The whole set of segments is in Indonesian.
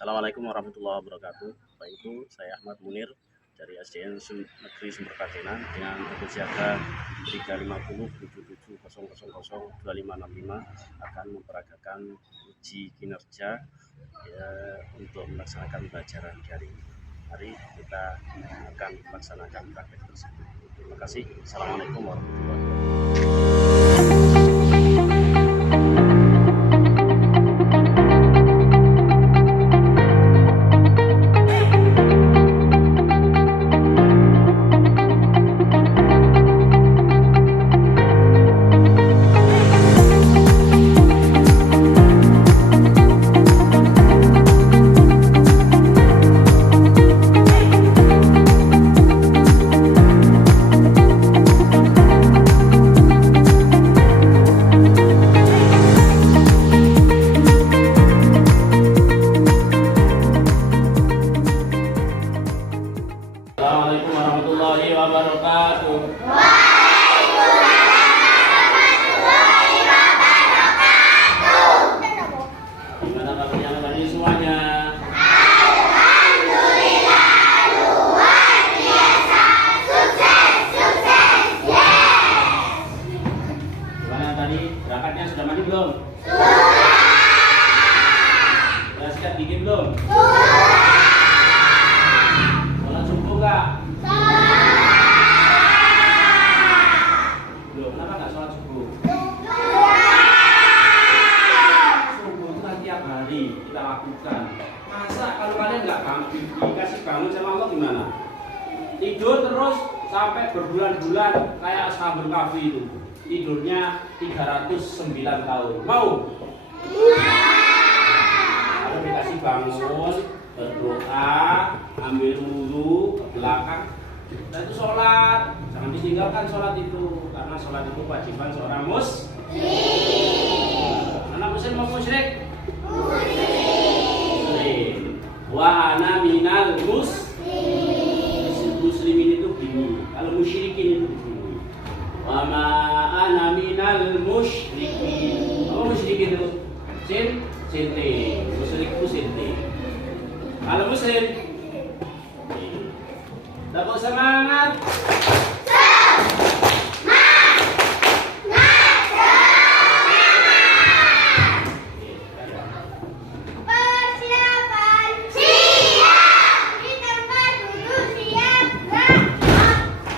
Assalamualaikum warahmatullahi wabarakatuh. Bapak Ibu, saya Ahmad Munir dari SDN Negeri Sumber Katenan dengan kode siaga 35077002565 akan memperagakan uji kinerja untuk melaksanakan pelajaran daring. Mari kita akan melaksanakan praktek tersebut. Terima kasih. Assalamualaikum warahmatullahi wabarakatuh. Assalamualaikum warahmatullahi wabarakatuh. Gimana kabarnya tadi semuanya? Alhamdulillah luar biasa, sukses, sukses, Gimana tadi berangkatnya sudah mandi belum? Sudah siap bikin belum? Sholat subuh nggak? Belum. Kenapa nggak sholat subuh? Subuh itu kan tiap hari kita lakukan. Masa kalau kalian nggak dikasih bangun sama Allah gimana? Tidur terus sampai berbulan-bulan kayak Ashabul Kahfi itu. Tidurnya 309 tahun. Mau? Kalau dikasih bangun, berdoa, ambil wudhu, ke belakang, dan itu sholat. Jangan ditinggalkan sholat itu, karena sholat itu kewajiban seorang muslim. Anak muslim mau musyrik? Muslim. Wa ana minal muslimin itu gini. Kalau musyrikin itu gini. Wa ma ana minal musyrikin. Apa musyrikin itu? Sinti. Musyrik itu sinti. Kalau muslim, dapat semangat. persiapan siap, di tempat duduk siap,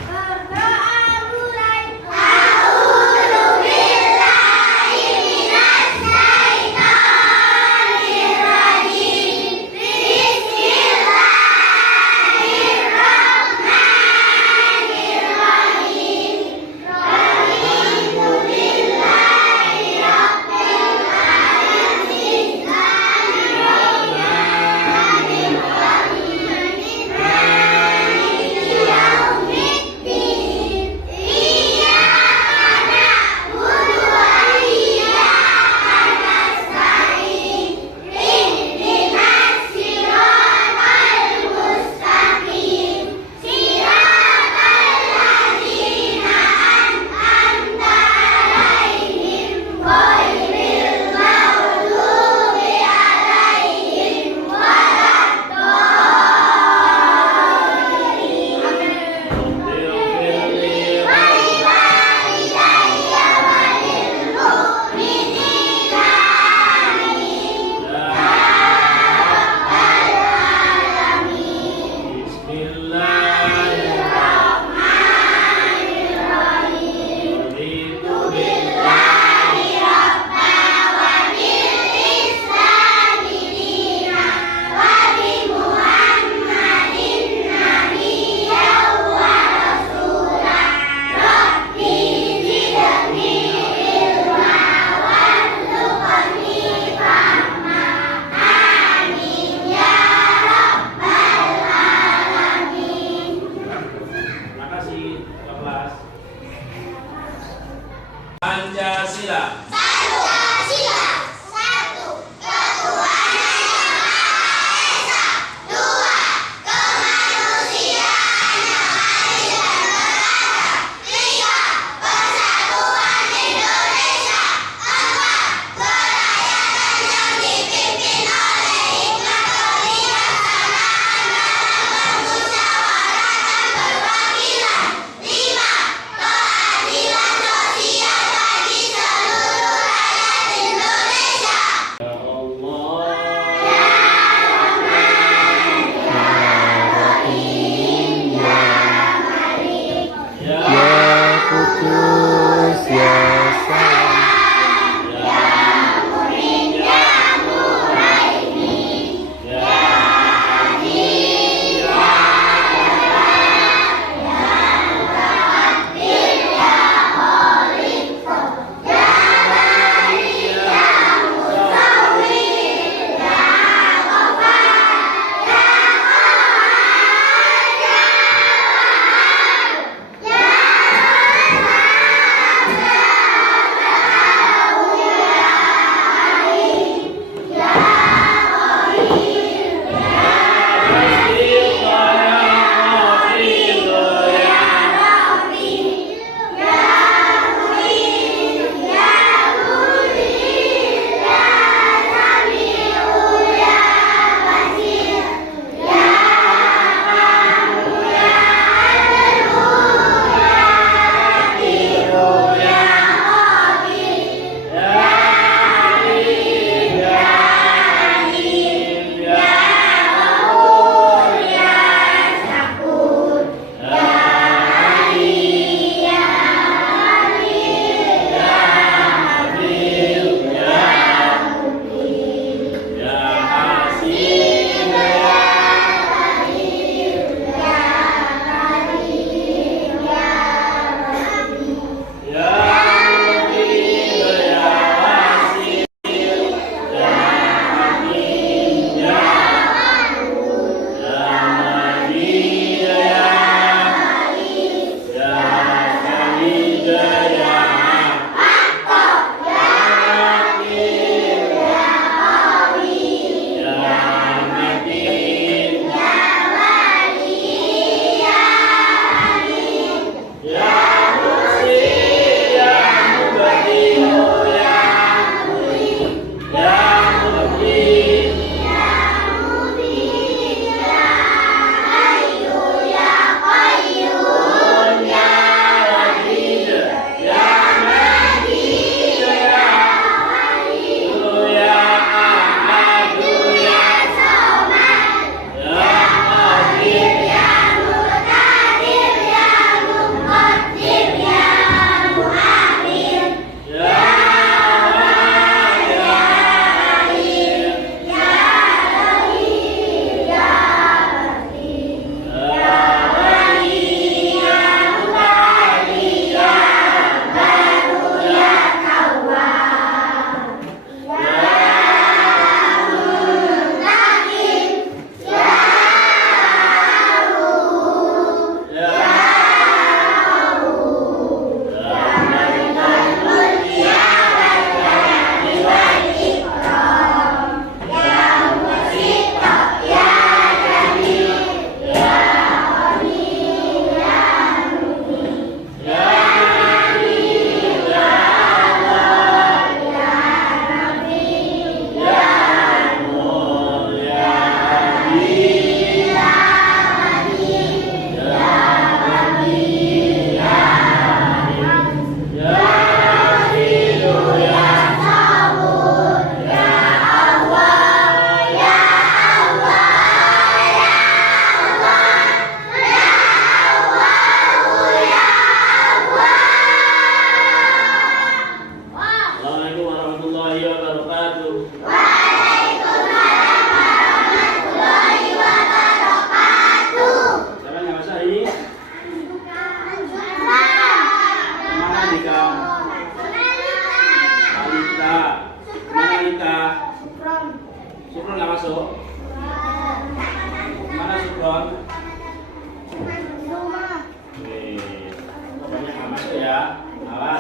berdoa mulai. A'udzubillahi minasyaitonirrajim. Bismillahirrahmanirrahim.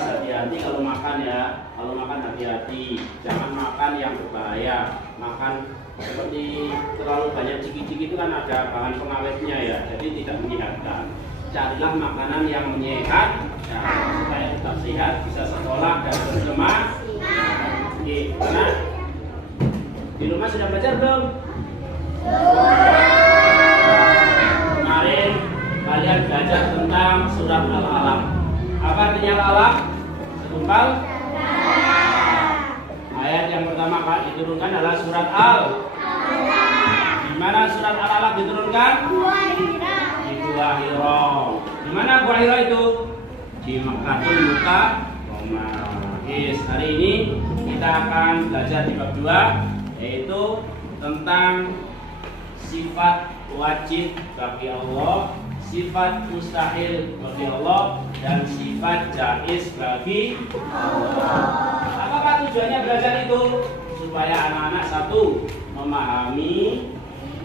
awas hati-hati kalau makan ya. Kalau makan hati-hati, jangan makan yang berbahaya. Makan seperti terlalu banyak ciki-ciki itu kan ada bahan pengawetnya ya, jadi tidak menyehatkan. Carilah makanan yang menyehat ya, supaya tetap sehat, bisa sekolah dan bersemangat. Oke, karena di rumah sudah belajar belum? Kemarin kalian belajar tentang surat Al-Alaq. Apa artinya Al-Alaq? Segumpal ayat yang pertama Kak diturunkan adalah surat Al-Alaq. Di mana surat Al-Alaq diturunkan? Di Gua Hira. Di mana Gua Hira itu? Di Makkahul Mukarramah. Yes, hari ini kita akan belajar di bab 2, yaitu tentang sifat wajib bagi Allah, sifat mustahil bagi Allah, dan sifat jaiz bagi Allah. Apakah tujuannya belajar itu? Supaya anak-anak satu memahami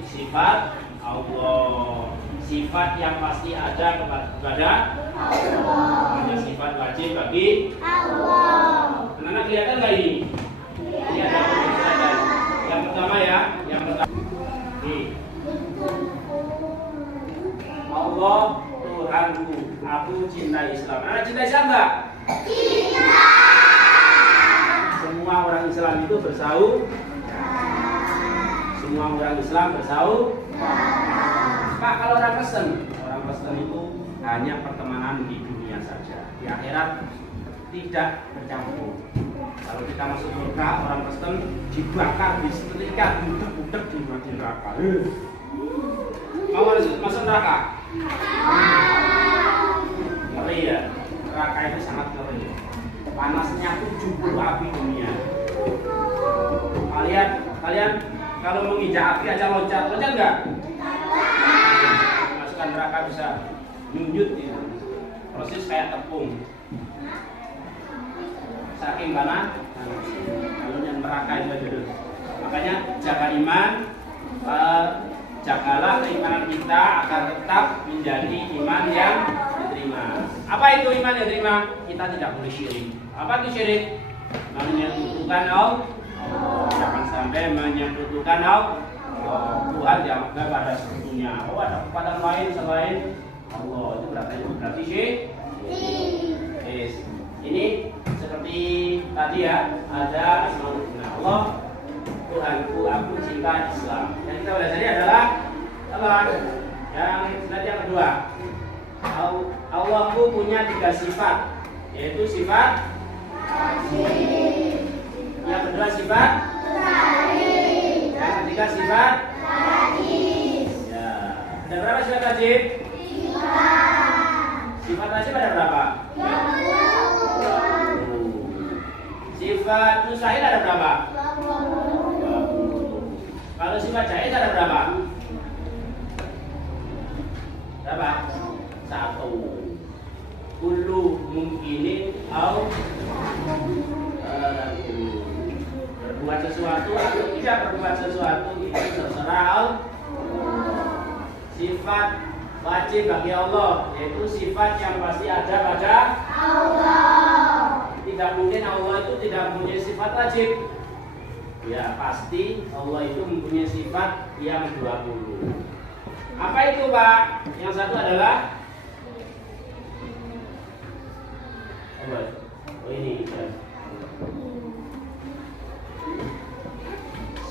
sifat Allah, sifat yang pasti ada kepada Allah, ada sifat wajib bagi Allah. Anak-anak kelihatan nggak ini? Ini ada penulisan. Yang pertama ya, yang pertama. Allah Tuhanku, aku cinta Islam. Anak cinta Islam nggak? Cinta. Semua orang Islam itu bersaud. Semua orang Islam bersaud. Pak, kalau orang Kristen itu hanya pertemanan di dunia saja. Di akhirat tidak bercampur. Kalau kita masuk surga, orang Kristen dibakar, disetrika, budak-budak di neraka. Mau masuk neraka? Ngeri ya. Neraka itu sangat ngeri. Panasnya 70 api dunia. Kalian kalau menginjak api aja loncat nggak? Masukkan neraka bisa nyunjut ya. Proses kayak tepung. Saking panas, kalau yang neraka itu dulu. Makanya jaga iman, jagalah keimanan kita agar tetap menjadi iman yang diterima. Apa itu iman yang diterima? Kita tidak boleh syirik. Apa itu syirik? Menyekutukan Allah. Jangan sampai menyekutukan Allah. Tuhan yang pada sekutunya. Oh, ada kekuatan lain selain Allah. Itu berarti syirik. Yes. Ini seperti tadi ya, ada asmaul husna. Allah Tuhanku, aku cinta Islam. Yang kita belajar adalah apa? Yang kedua, Allahku punya 3 sifat, yaitu sifat wajib. Yang kedua sifat wajib. Yang ketiga sifat wajib. Ya. Ada berapa sifat wajib? 5. Sifat wajib ada berapa? 20. Sifat mustahil ada berapa? 20. Kalau sifat jaiz ada berapa? Berapa? 1. Kullu mungkinin au berbuat sesuatu atau tidak berbuat sesuatu itu terserah Allah. Sifat wajib bagi Allah yaitu sifat yang pasti ada pada Allah. Tidak mungkin Allah itu tidak mempunyai sifat wajib. Ya pasti Allah itu mempunyai sifat yang 20. Apa itu Pak? Yang satu adalah ini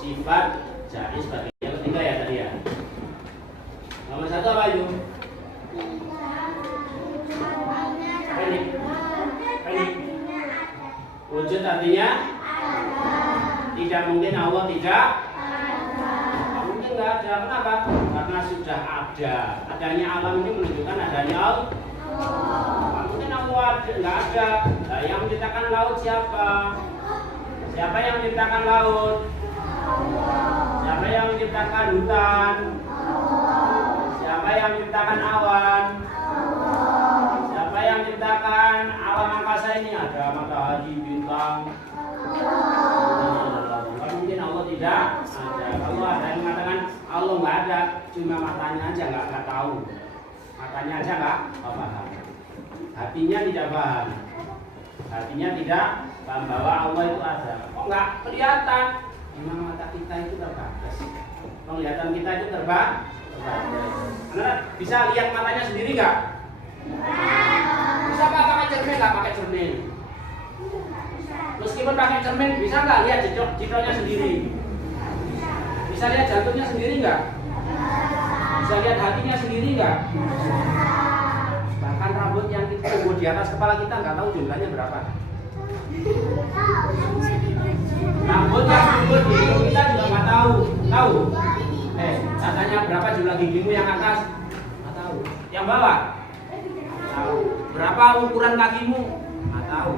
sifat jaiz bagi yang ketiga ya tadi ya. Nomor 1 apa itu? Ini wujud artinya tidak mungkin Allah tidak mungkin nggak ada. Kenapa? Karena sudah ada. Adanya alam ini menunjukkan adanya Allah. Mungkin Allah ada, nggak ada. Nah, yang menciptakan laut siapa? Siapa yang menciptakan laut? Siapa yang menciptakan hutan? Siapa yang menciptakan awan? Siapa yang menciptakan alam angkasa ini? Ada matahari, bintang. Mungkin Allah tidak ada. Kalau ada yang mengatakan Allah nggak ada, cuma matanya aja nggak tahu. Matanya aja nggak paham. Hatinya tidak paham. hatinya tidak paham bahwa Allah itu ada. Kok nggak kelihatan? Memang mata kita itu terbatas. Penglihatan kita itu terbatas. Anda bisa lihat matanya sendiri nggak? Bisa nggak pakai cermin? Nggak pakai cermin. Meskipun pakai cermin, bisa nggak lihat citranya sendiri? Bisa lihat jantungnya sendiri nggak? Bisa lihat hatinya sendiri nggak? Bahkan rambut yang kita tumbuh di atas kepala kita nggak tahu jumlahnya berapa. Rambut yang tumbuh di hidung kita juga nggak tahu. Tahu? Katanya berapa jumlah gigimu yang atas? Nggak tahu. Yang bawah? Tahu. Berapa ukuran kakimu? Nggak tahu.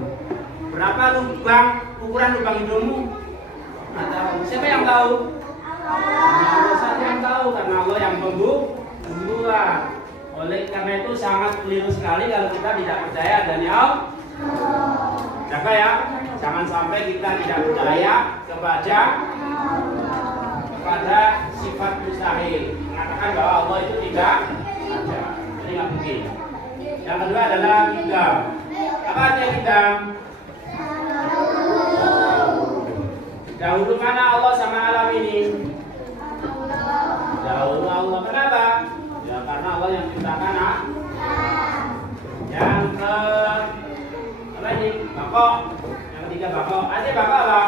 Berapa ukuran lubang hidungmu? Nggak tahu. Siapa yang tahu? Allah saja yang tahu, karena Allah yang membuat. Oleh karena itu sangat keliru sekali kalau kita tidak percaya adanya Allah. Jaga ya, jangan sampai kita tidak percaya kepada sifat mustahil, mengatakan bahwa Allah itu tidak ada. Ini nggak mungkin. Yang kedua adalah kidam. Apa artinya kidam? Dahulu mana Allah sama alam ini? Dahulu Allah. Kenapa? Ya karena Allah yang menciptakan. Yang ke apa ini? Bakok. Yang ketiga bakok. Artinya bakok apa?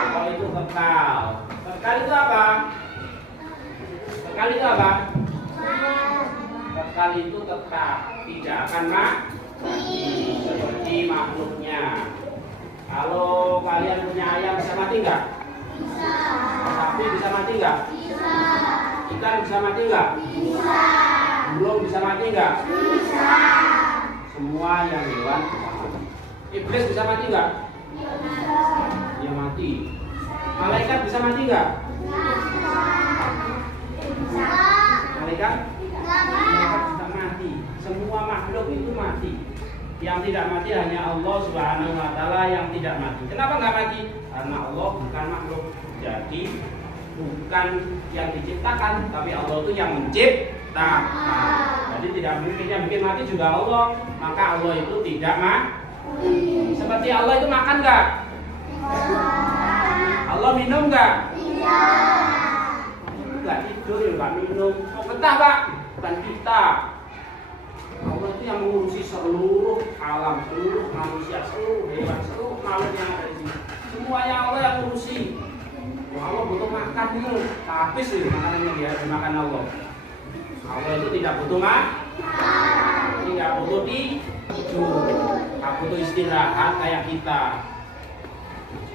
Bakok itu kekal. Kekal itu apa? Kekal itu apa? Kekal itu kekal, tidak akan mati seperti makhluknya. Kalau kalian punya ayam bisa mati nggak? Bisa. Sapi bisa mati nggak? Bisa. Ikan bisa mati nggak? Bisa. Burung bisa mati nggak? Bisa. Semua yang hewan bisa mati. Iblis bisa mati nggak? Bisa. Dia mati. Malaikat bisa mati nggak? Bisa. Malaikat? Malaikat bisa mati. Semua makhluk itu mati. Yang tidak mati hanya Allah Subhanahu wa Ta'ala yang tidak mati. Kenapa nggak mati? Karena Allah bukan makhluk. Jadi bukan yang diciptakan, tapi Allah itu yang menciptakan. Jadi tidak mungkin yang bikin mati juga Allah. Maka Allah itu tidak mati. Seperti Allah itu makan nggak? Allah minum nggak? Nggak tidur, nggak minum. Mau betah Pak? Bukan kita. Allah itu yang mengurusi seluruh alam, seluruh manusia, seluruh hewan, seluruh makhluk yang ada di sini. Semuanya Allah yang mengurusi. Allah butuh makan itu, habis itu makanannya dia dimakan Allah. Allah itu tidak butuh makan, tidak butuh tidur, tidak butuh istirahat kayak kita.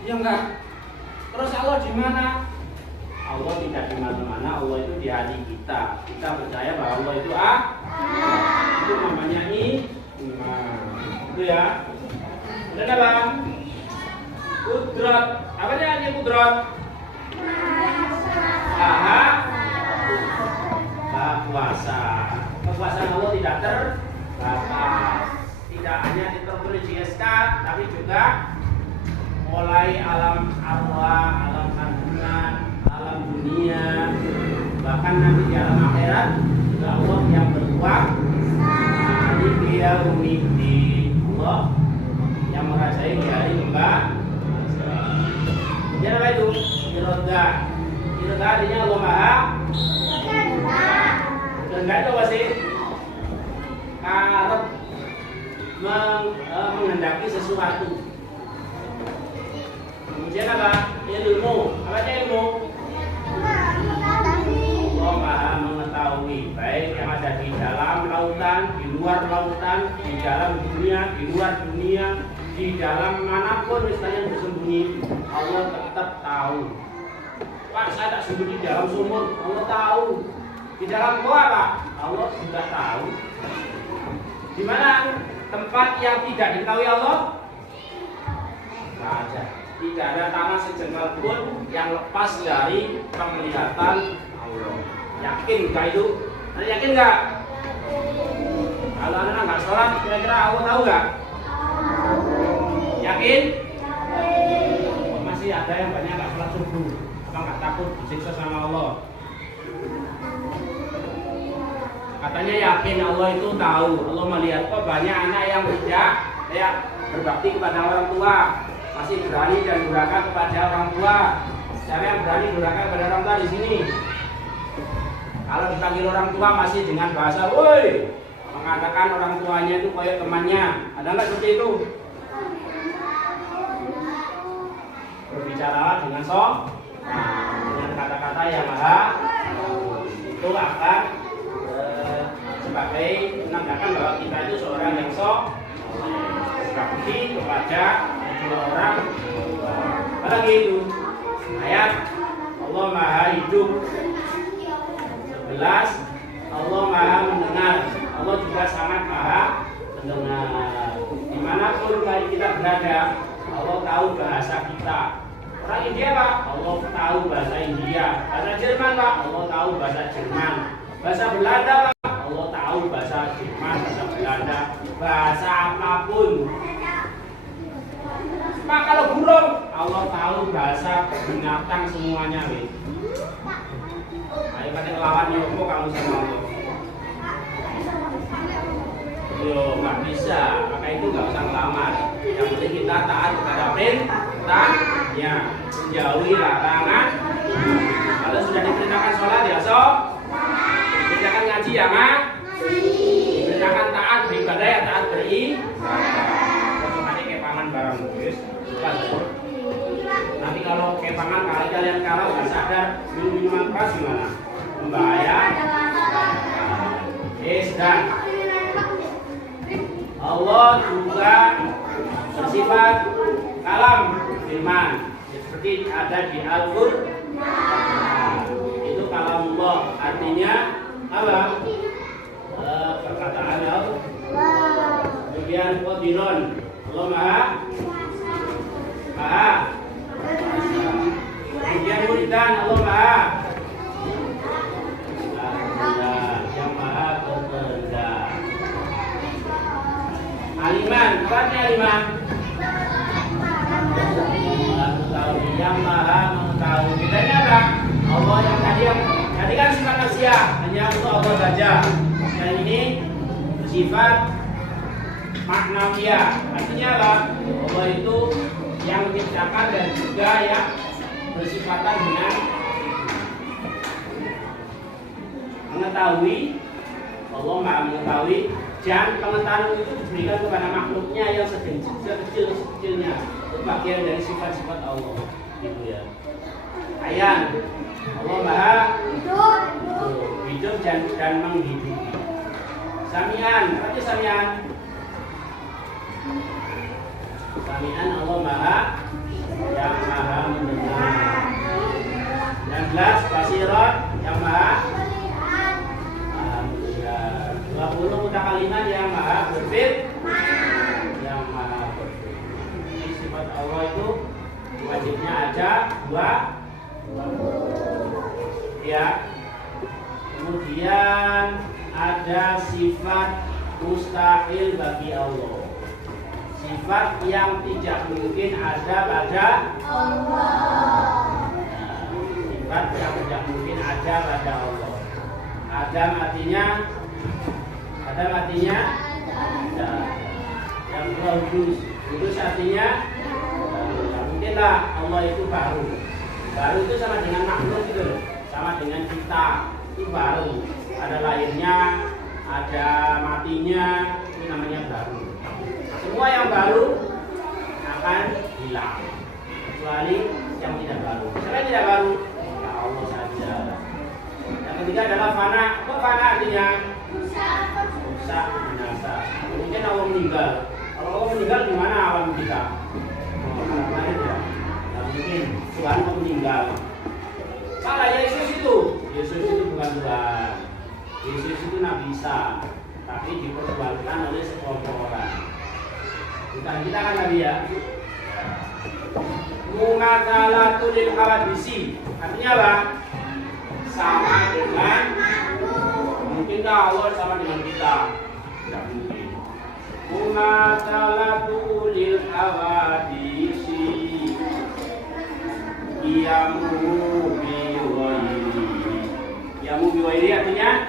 Ya enggak. Terus Allah di mana? Allah tidak di mana-mana, Allah itu di hati kita. Kita percaya bahwa Allah itu itu namanya iman. Itu ya. Dan apa? Kudrat. Apa artinya kudrat? Kuasa. Kekuasaan Allah tidak terbatas. Tidak hanya diterpuri di SK, tapi juga mulai alam arwah, alam kandungan, alam dunia, bahkan nanti di alam akhirat juga Allah yang berkuasa. Ini dia umidi Allah yang merajai di hari kemudian apa itu? Iroda. Iroda artinya Allah Maha kehendak itu apa sih? Karep menghendaki sesuatu. Kemudian apa? Ilmu. Apa itu ilmu? Allah Maha mengetahui baik yang ada di dalam lautan, di luar lautan, di dalam dunia, di luar dunia, di dalam manapun misalnya bersembunyi, Allah tetap tahu. Pak, saya tak sembunyi di dalam sumur, Allah tahu. Di dalam gua Pak, Allah juga tahu. Di mana tempat yang tidak diketahui Allah? Tidak ada. Tidak ada tanah sejengkal pun yang lepas dari penglihatan Allah. Yakin nggak itu? Anda yakin nggak? Kalau Anda nggak sholat, kira-kira Allah tahu nggak? Yakin? Masih ada yang banyak nggak sholat subuh. Apa nggak takut disiksa sama Allah? Katanya yakin Allah itu tahu. Allah melihat kok banyak anak yang tidak Kayak berbakti kepada orang tua, masih berani dan durhaka kepada orang tua. Siapa yang berani durhaka kepada orang tua di sini? Kalau dipanggil orang tua masih dengan bahasa woi, mengatakan orang tuanya itu kayak temannya. Ada nggak seperti itu? Berbicara dengan dengan kata-kata yang itu akan sebagai menandakan bahwa kita itu seorang yang berbakti kepada kedua orang. Apalagi itu ayat Allah Maha Hidup 11, Allah Maha Mendengar. Allah juga sangat Maha Mendengar. Dimanapun kita berada, Allah tahu bahasa kita. Orang India Pak, Allah tahu bahasa India. Bahasa Jerman Pak, Allah tahu bahasa Jerman. Bahasa Belanda Pak, Allah tahu bahasa Jerman, bahasa Belanda. Bahasa apapun. Pak kalau burung, Allah tahu bahasa binatang semuanya. Ayo kita lawan Yoko kamu sama Allah. Yo nggak bisa, maka itu nggak usah ngelamar. Yang penting kita taat kepada perintahnya, menjauhi larangan. Kalau sudah diperintahkan sholat ya diperintahkan ngaji ya diperintahkan taat beribadah ya taat beribadah. Nanti kepangan barang guys, nanti kalau kepangan kalian kalau nggak sadar minuman keras gimana? Membahaya. Dan Allah juga bersifat kalam firman seperti ada di Al-Qur'an. Itu kalam Allah, artinya apa? Perkataan Allah. Kemudian qadirun, Allah Maha. Kemudian muridan, Allah Maha. Yang Maha berkehendak. Aliman, apa artinya aliman? Mengetahui, yang Maha mengetahui. Bedanya apa? Allah yang tadi kan sifat manusia, hanya untuk Allah saja. Dan ini bersifat maknawiyah. Artinya apa? Allah itu yang menciptakan dan juga yang bersifatan dengan mengetahui. Allah Maha mengetahui. Dan pengetahuan itu diberikan kepada makhluknya yang sekecil-kecilnya. Itu bagian dari sifat-sifat Allah. Gitu ya. Ayan. Allah Maha hidup dan menghidupi. Samian. Apa itu samian? Samian Allah Maha yang Maha mendengar. Yang jelas basirat yang Maha 20 mutakalimat yang Maha berfirman. Yang Maha berfirman. Ini sifat Allah itu wajibnya ada dua. Ya. Kemudian ada sifat mustahil bagi Allah. Sifat yang tidak mungkin ada pada Allah. Sifat yang tidak mungkin ada pada Allah. Adam artinya ada. Yang kedua hudus artinya mungkinlah Allah itu baru itu sama dengan makhluk gitu, sama dengan kita itu baru, ada lahirnya, ada matinya, itu namanya baru. Semua yang baru akan hilang kecuali yang tidak baru. Siapa yang tidak baru? Ya Allah saja. Yang ketiga adalah fana. Apa fana artinya? Rusak, binasa. Mungkin Allah meninggal. Kalau Allah meninggal gimana alam kita? Lain ya. Nah, mungkin Tuhan mau meninggal. Salah Yesus itu bukan Tuhan. Yesus itu Nabi Isa, tapi diperjualkan oleh sekelompok orang. Bukan kita kan Nabi ya. Mumatalatul hawadisi. Artinya apa? Sama dengan mungkinkah Allah sama dengan kita? Tidak mungkin. Mumatalatul hawadisi. Yamu biwairi artinya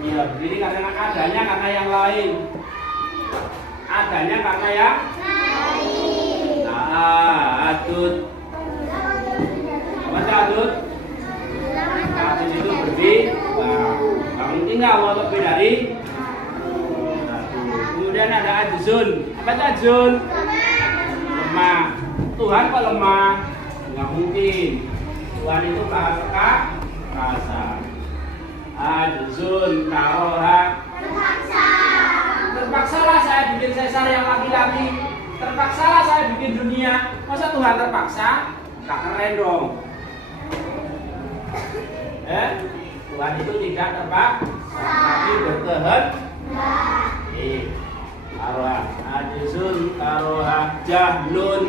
ya berdiri karena adanya karena yang lain. tenaganya karena yang adut. Apa adut? Adut itu berdiri. Nah, mungkin nggak Allah lebih dari. Kemudian ada ajzun. Apa itu ajzun? Lemah. Tuhan kok lemah? Nggak mungkin. Tuhan itu kasar. Ajzun karoha. Terpaksalah saya bikin sesar yang laki-laki. Terpaksalah saya bikin dunia. Masa Tuhan terpaksa? Tak keren dong. Tuhan itu tidak terpaksa, tapi berkehendak. Karoha. Ajzun karoha. Jahlun.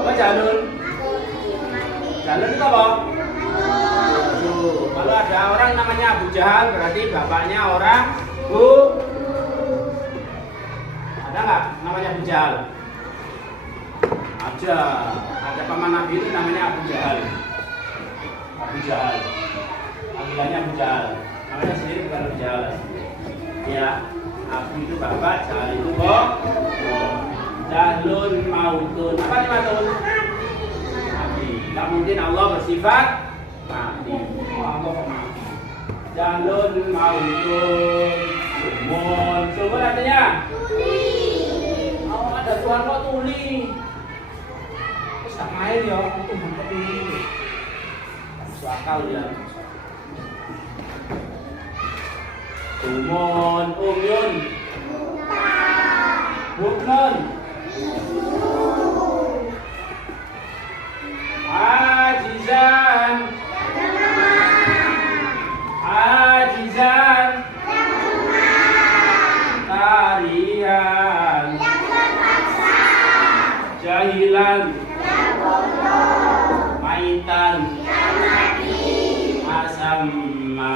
Apa jahlun? Jahlun itu apa? Kalau ada orang namanya Abu Jahal, berarti bapaknya orang ada nggak namanya Abu Jahal? Ada paman Nabi itu namanya Abu Jahal. Abu Jahal, panggilannya Abu Jahal. Namanya sendiri bukan Abu Jahal. Ya, Abu itu bapak, Jahal itu kok. Jahlun mautun. Apa nih mautun? Mati. Tidak mungkin Allah bersifat mati. Allah mati. Jahlun mautun. Sumur artinya? Oh, ada Tuhan kok tuli. Terus tak main ya, itu mantap tuli. Masuk akal ya. Umon, umyun. Buknon. Ajizan. Ajizan. Tarian. Jahilan. Maitan. Asamma.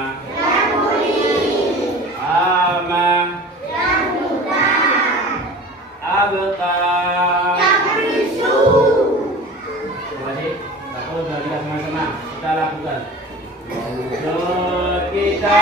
Ama. Abqa. Coba sih, aku udah lihat sama-sama. Kita lakukan. Wujud kita.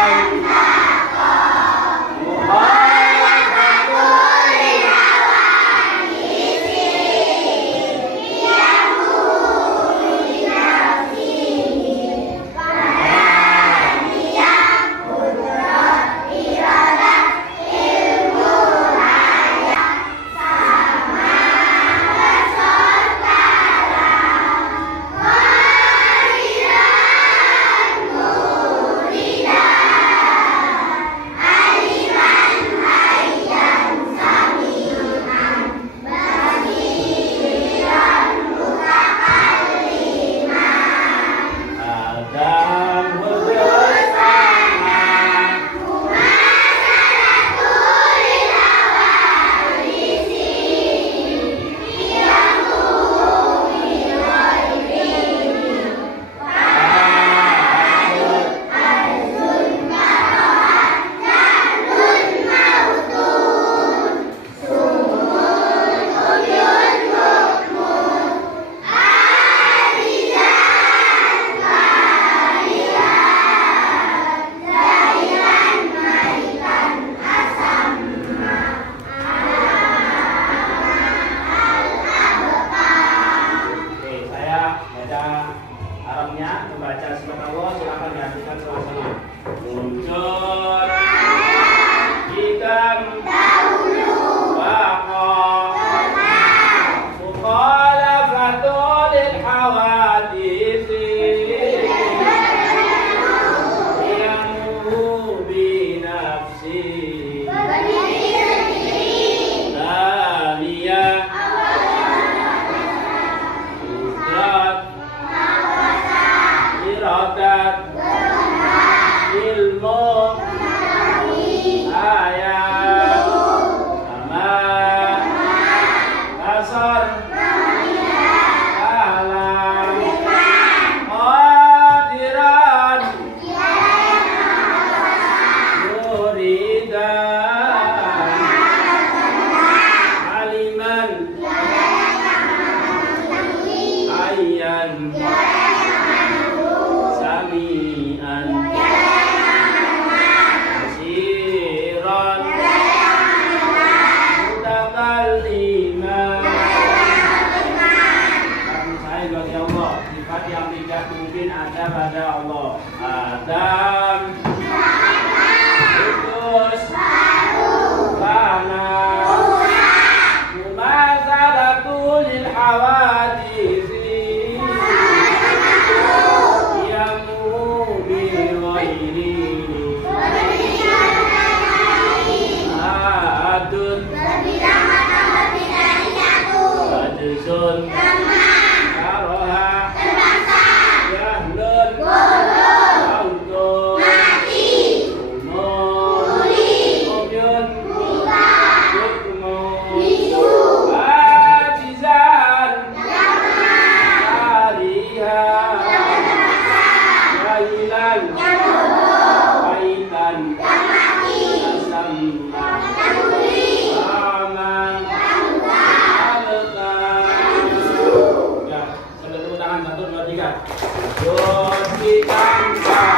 Membaca surat Allah, silakan diartikan sama-sama. Muncul hitam dahulu mukhalafatul hawadisi yamu binafsi Tania Irodat ilmu ayat sama kasar alam qadiran muridan aliman ayyan sami'an basiran mungkin ada pada Allah. Adam, Kudus, Panas, Mumasalatu lil hawadisi, Yamu bi ghairi Adun, Adun, Karoha, Yahlun, Audun, Umur, Umyun, Hukmun, Ajizan, Tariha, Jailan, Kaitan, Tasamma, Aman, Alatan. Ya, sambil tepuk tangan 1, 2, 3. Jodikan kata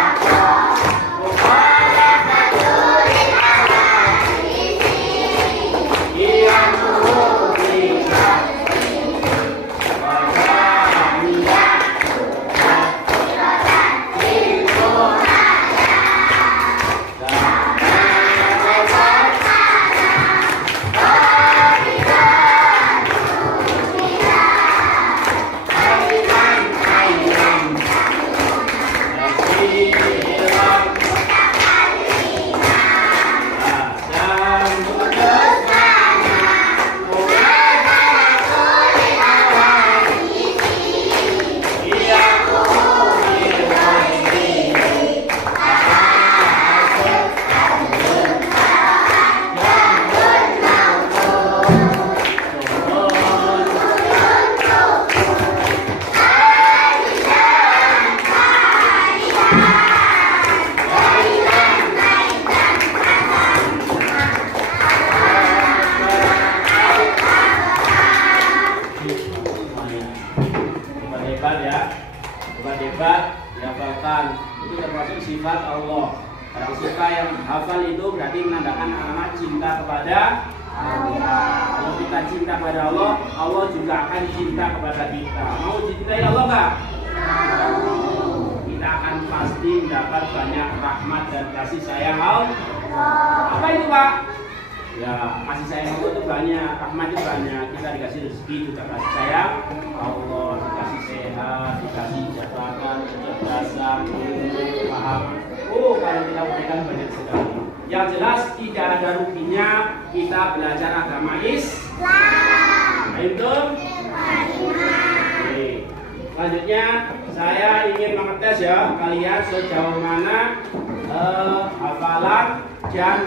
debat dihafalkan, itu termasuk sifat Allah. Kalau suka yang hafal itu berarti menandakan alamat cinta kepada Allah. Kalau kita cinta kepada Allah, Allah juga akan cinta kepada kita. Mau cintai Allah enggak? Kita akan pasti mendapat banyak rahmat dan kasih sayang Allah. Apa itu Pak? Ya, kasih sayang Allah itu banyak, rahmat itu banyak. Kita dikasih rezeki juga kasih sayang Allah, dikasih sehat, dikasih jabatan, kecerdasan, ilmu, pemahaman. Oh, kalau kita berikan banyak sekali. Yang jelas tidak ada ruginya kita belajar agama Islam. Itu. Oke. Selanjutnya saya ingin mengetes ya kalian sejauh mana hafalan dan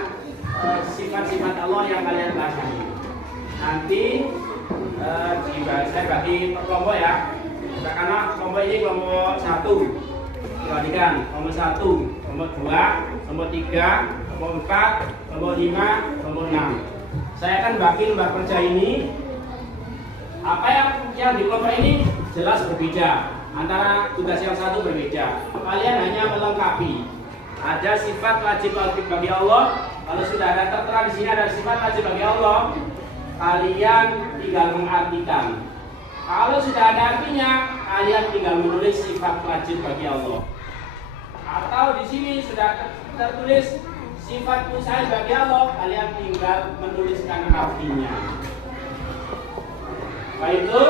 sifat-sifat Allah yang kalian pelajari. Nanti saya bagi per kelompok ya. Karena kelompok ini kelompok 1. Perhatikan, kelompok 1, kelompok 2, kelompok 3, kelompok 4, kelompok 5, kelompok 6. Saya akan bagi lembar kerja ini. Apa yang di kelompok ini jelas berbeda. Antara tugas yang satu berbeda. Kalian hanya melengkapi. Ada sifat wajib bagi Allah. Kalau sudah ada tertera di sini ada sifat wajib bagi Allah, kalian tinggal mengartikan. Kalau sudah ada artinya, kalian tinggal menulis sifat wajib bagi Allah. Atau di sini sudah tertulis sifat mustahil bagi Allah, kalian tinggal menuliskan artinya. Baik itu.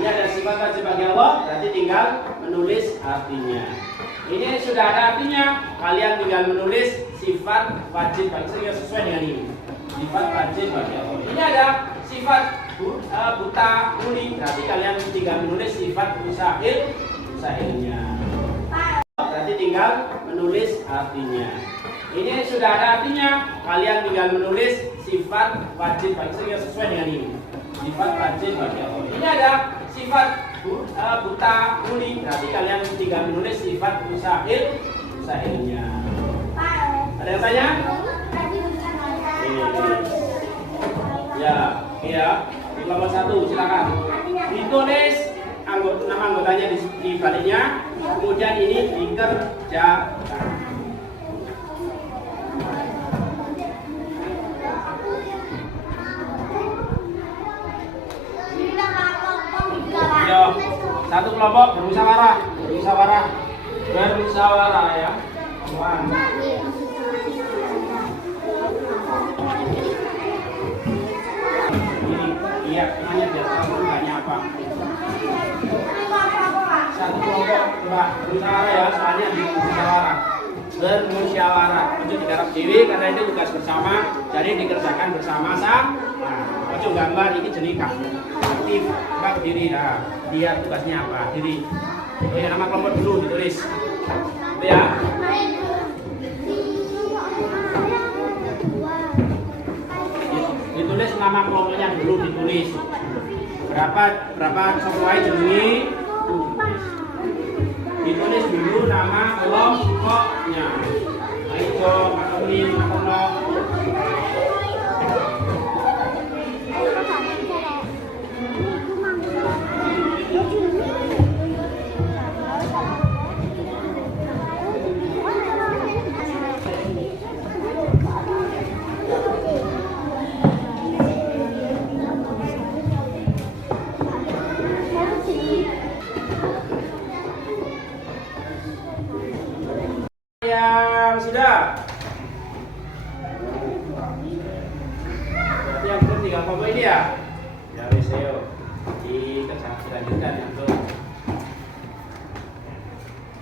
Ini ada sifat wajib bagi Allah, berarti tinggal menulis artinya. Ini sudah ada artinya, kalian tinggal menulis sifat wajib bagi Allah sesuai dengan ini. Sifat wajib bagi Allah. Ini ada sifat buta tuli, berarti kalian tinggal menulis sifat mustahilnya. Berarti tinggal menulis artinya. Ini sudah ada artinya, kalian tinggal menulis sifat wajib bagi Allah sesuai dengan ini. Sifat wajib bagi Allah. Ini ada sifat buta tuli, berarti kalian tinggal menulis sifat mustahilnya. Ada yang tanya? Ya, di kelompok 1 silakan ditulis nama anggotanya di baliknya, kemudian ini dikerjakan. Satu kelompok bermusyawarah, bermusyawarah ya. Ini iya, namanya biar tahu tanya apa. Satu kelompok bermusyawarah ya, soalnya di musyawarah. Bermusyawarah, ojo digarap dewi karena itu tugas bersama, jadi dikerjakan bersama-sama. Nah, ojo gambar ini jenis aktif, mbak berdiri, nah, lihat tugasnya apa, diri. Oh ya, nama kelompok dulu ditulis, itu ya. Ditulis nama kelompoknya dulu ditulis. Berapa sesuai jenengi. Ditulis dulu nama kelompoknya. Ayo, makanin, makanok. Yang sudah. Berarti yang belum 3 kelompok ini ya. Ya wis ayo dilanjutkan ya, untuk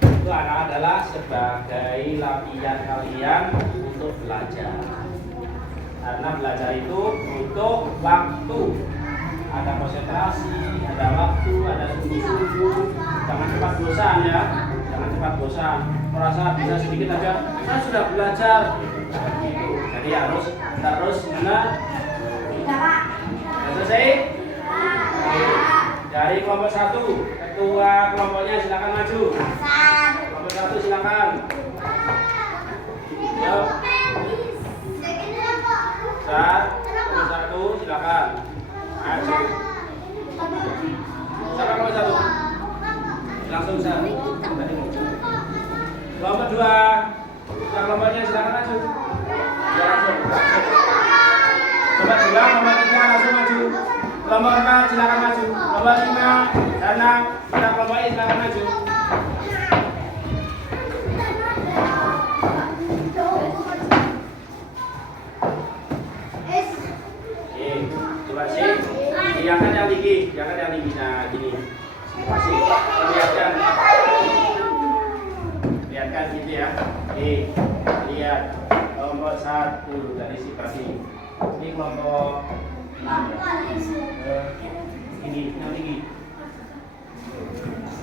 itu adalah sebagai latihan kalian untuk belajar. Karena belajar itu butuh waktu. Ada konsentrasi, ada waktu, ada sungguh-sungguh. Jangan cepat bosan ya. Jangan cepat bosan. Merasa bisa sedikit aja, saya sudah belajar. Gitu. Jadi harus terus benar. Selesai? Dari kelompok 1, ketua kelompoknya silakan maju. Kelompok 1 silakan. Yuk. Kelompok 1 silakan. Maju. Siapa kelompok 1? Langsung saya. Kelompok 2, kelompoknya silakan maju. Ya, langsung. Kelompok 2, kelompok 3 langsung maju. Kelompok 4 silakan maju. Kelompok 5 dan 6 kita kelompoknya silakan maju. Oke, coba sih. Diangkat yang tinggi, nah gini. Masih lihatkan gitu ya. Lihat kelompok 1 dari si Prasi. Ini kelompok 6 ya. Ini yang tinggi.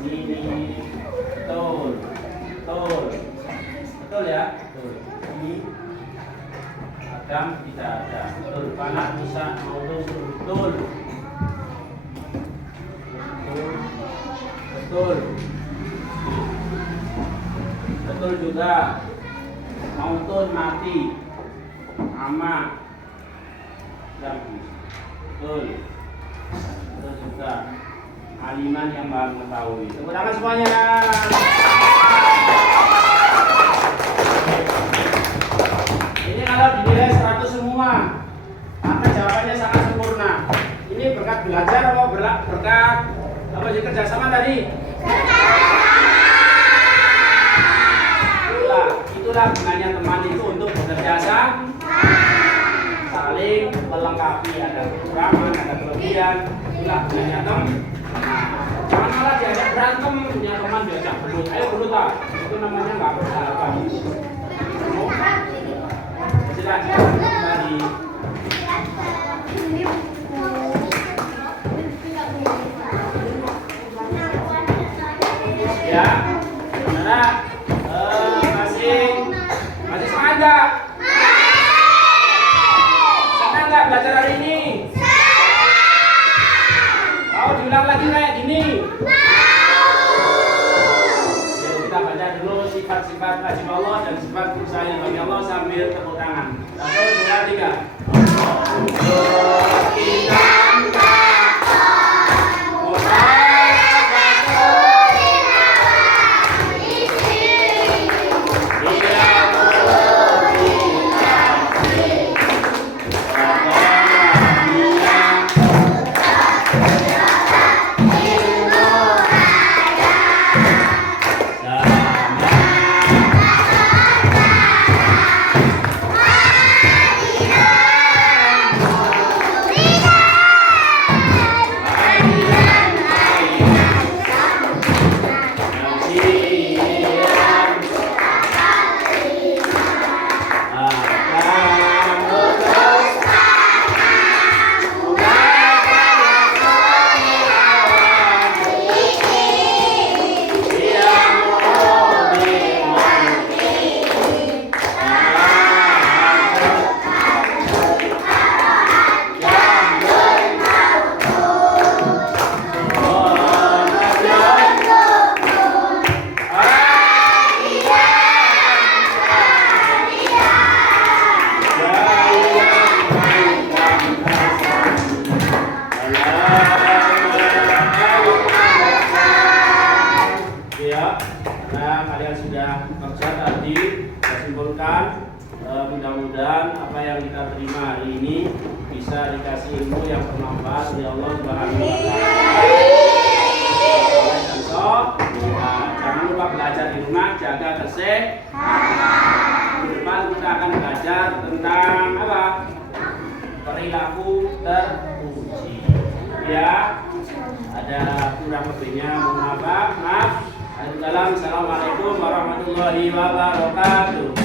Ini betul ya. Ini Adam tidak ada. Betul. Panak bisa auto betul. Betul juga. Mautun mati. Ama. Betul juga. Aliman yang maha mengetahui. Tepuk tangan semuanya. Ini kalau dinilai 100 semua, maka jawabannya sangat sempurna. Ini berkat belajar atau berkat apa sih kerjasama tadi? Itulah gunanya teman itu untuk bekerja sama, saling melengkapi, ada kekurangan, ada kelebihan. Itulah gunanya teman. Jangan malah diajak berantem, punya teman diajak belut. Ayo belut lah, itu namanya nggak bersahabat. Silakan kembali. Ya, karena masih semangat nggak? Senang nggak belajar hari ini? Mau diulang lagi kayak gini? Yuk kita baca dulu sifat-sifat wajib Allah dan sifat bersayang bagi Allah sambil tepuk tangan. 1, 2, 3. kumpulkan. Mudah-mudahan apa yang kita terima hari ini bisa dikasih ilmu yang bermanfaat oleh Allah Subhanahu wa taala. Jangan lupa belajar di rumah, jaga kesehatan. Di depan kita akan belajar tentang apa? Perilaku terpuji. Ya, ada kurang lebihnya, mohon maaf. Assalamualaikum warahmatullahi wabarakatuh.